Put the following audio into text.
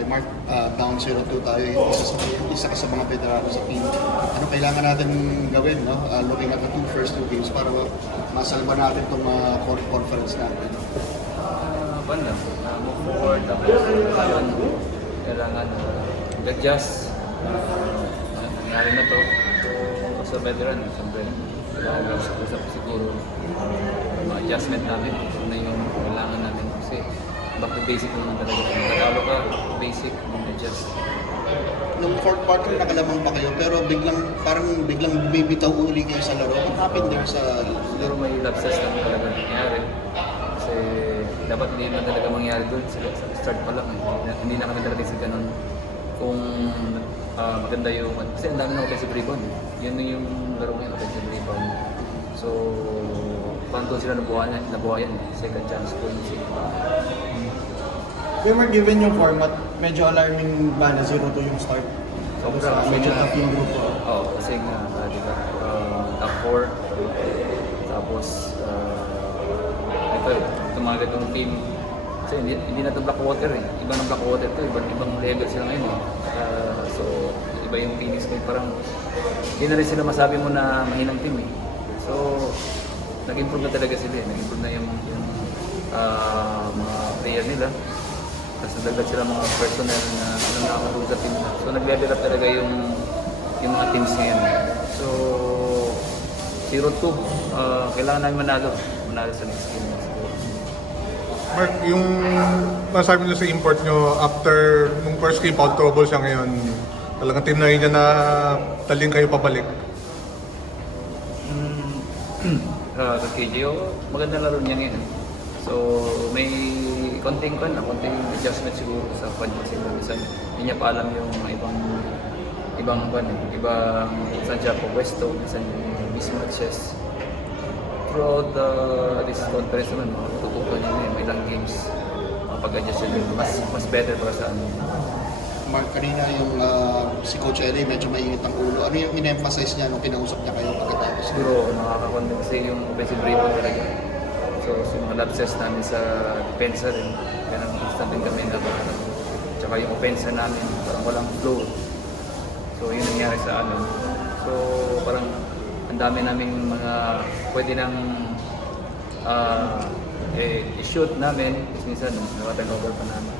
kay Mark, down 0-2 tayo, isa ka sa mga veterano sa team. Ano kailangan natin gawin, no? Looking at the first two games para masalba natin itong conference natin. Banda, move forward, tapos kailangan adjust. Nangyari na to. So, sa veteran, siyempre, kailangan usap siguro adjustment natin kung na yung kailangan natin kasi back to basic naman talaga. Kung natalo ka, basic, adjust. Nung fourth quarter nakalamang pa kayo pero biglang bibitaw uli kayo sa laro. What happened there sa Siguro may lapses lang talaga nangyari. Kasi dapat hindi naman talaga mangyari doon sa start pa lang. Hindi na kami talaga sa ganun. Kung maganda yung... Kasi ang dami ng offensive rebound. Yan yung laro ngayon, offensive rebound. So, paano sila nabuhayan second chance points. We were given yung format, medyo alarming ba na 0-2 yung start? Sobra. Medyo tough yung grupo. Oo, kasi nga, di ba, top 4, tapos, ito mga ganitong team, kasi hindi na ito Blackwater eh, iba ng Blackwater ito, ibang level sila ngayon eh. So, iba yung Phoenix ngayon, parang, hindi na rin sila masabi mo na mahinang team eh. So, nag-improve na talaga sila eh, nag-improve na yung mga player nila. Tapos nadagdag sila mga personnel na nakakatulong sa team. So nag-level up talaga yung mga teams ngayon. So 0-2, kailangan namin manalo sa next game. Mark, yung masabi nyo sa import nyo, after nung first game, out trouble siya ngayon, talagang team na rin niya na taling kayo pabalik. Sa KJO, maganda laro niya ngayon. So may konting adjustment siguro sa kanya kasi minsan hindi niya pa alam yung ibang minsan siya po Westo, minsan yung mismatches. Throughout this conference naman, matututunan niya may ilang games pag-adjust yun, mas better para sa ano. Mark, kanina yung si Coach Eli medyo mainit ang ulo. Ano yung in-emphasize niya nung kinausap niya kayo pagkatapos? Siguro nakaka-convince kasi yung offensive rebound talaga. So mga lapses namin sa depensa rin, kaya nang instant din kami nabaharap. Tsaka yung offensa namin, parang walang flow. So yun nangyari sa amin. So parang ang dami naming mga pwede nang i-shoot namin, kasi minsan nakatag-over pa namin.